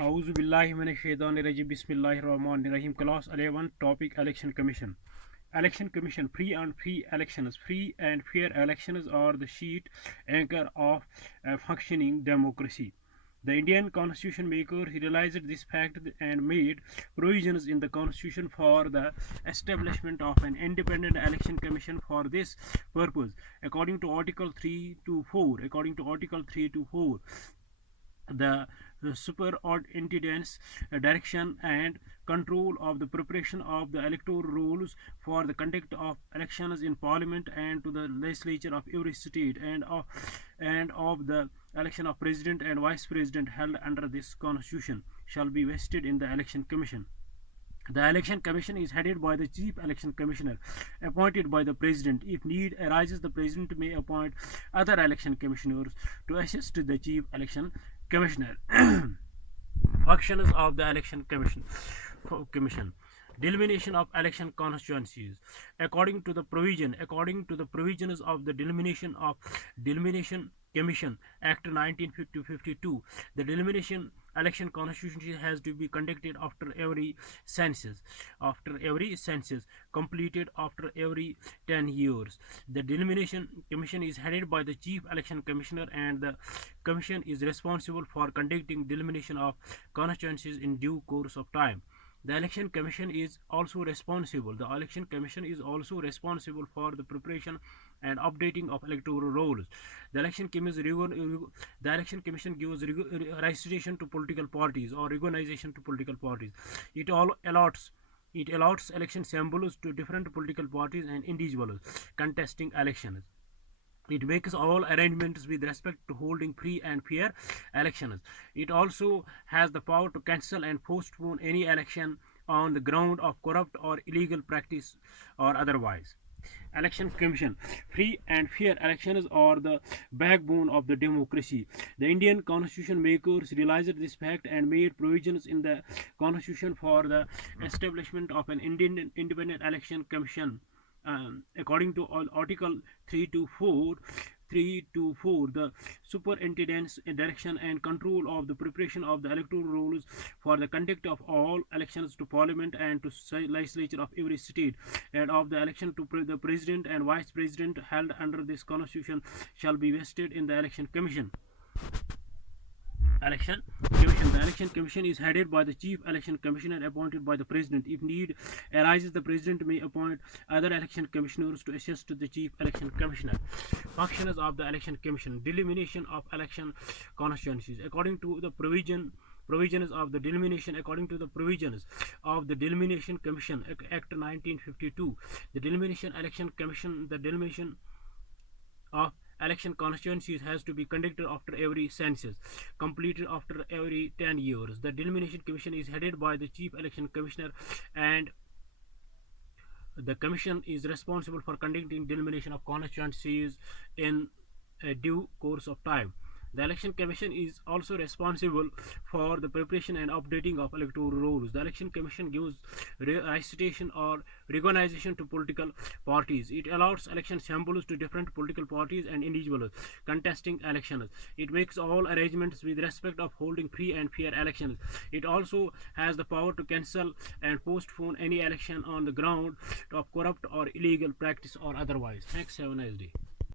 Auzu billahi minash shaitanir rajim. Bismillahir rahmanir rahim. Class 11. Topic: Election Commission. Election Commission. Free and fair elections. Free and fair elections are the sheet anchor of a functioning democracy. The Indian constitution makers realized this fact and made provisions in the constitution for the establishment of an independent election commission for this purpose. According to Article 3 to 4, the superintendence direction and control of the preparation of the electoral rules for the conduct of elections in parliament and to the legislature of every state and of the election of president and vice president held under this constitution shall be vested in the election commission. The election commission is headed by the chief election commissioner appointed by the president. If need arises, the president may appoint other election commissioners to assist the chief election commissioner. Functions of the election commission. Delimitation of election constituencies. According to the provisions of the Delimitation Commission Act 1952, the delimitation election constituency has to be conducted after every census completed after every 10 years. The Delimitation Commission is headed by the chief election commissioner, and the commission is responsible for conducting delimitation of constituencies in due course of time. The election commission is also responsible for the preparation and updating of electoral rolls. The election commission gives registration to political parties or recognition to political parties. It allots election symbols to different political parties and individuals contesting elections. It makes all arrangements with respect to holding free and fair elections. It also has the power to cancel and postpone any election on the ground of corrupt or illegal practice or otherwise. Election Commission. Free and fair elections are the backbone of the democracy. The Indian constitution makers realized this fact and made provisions in the constitution for the establishment of an independent election commission. According to Article 3 to 4, the superintendence direction and control of the preparation of the electoral rules for the conduct of all elections to parliament and to legislature of every state and of the election to the president and vice president held under this constitution shall be vested in the election commission. Election Commission. The Election Commission is headed by the Chief Election Commissioner appointed by the President. If need arises, the President may appoint other election commissioners to assist the Chief Election Commissioner. Functions of the Election Commission. Delimitation of election constituencies. According to the provisions of the Delimitation Commission Act 1952, the Delimitation Election Commission, the delimitation of election constituencies has to be conducted after every census completed after every 10 years. The Delimitation Commission is headed by the chief election commissioner, and the commission is responsible for conducting delimitation of constituencies in a due course of time. The Election Commission is also responsible for the preparation and updating of electoral rolls. The Election Commission gives registration or recognition to political parties. It allows election symbols to different political parties and individuals contesting elections. It makes all arrangements with respect of holding free and fair elections. It also has the power to cancel and postpone any election on the ground of corrupt or illegal practice or otherwise. Thanks. Have a nice day.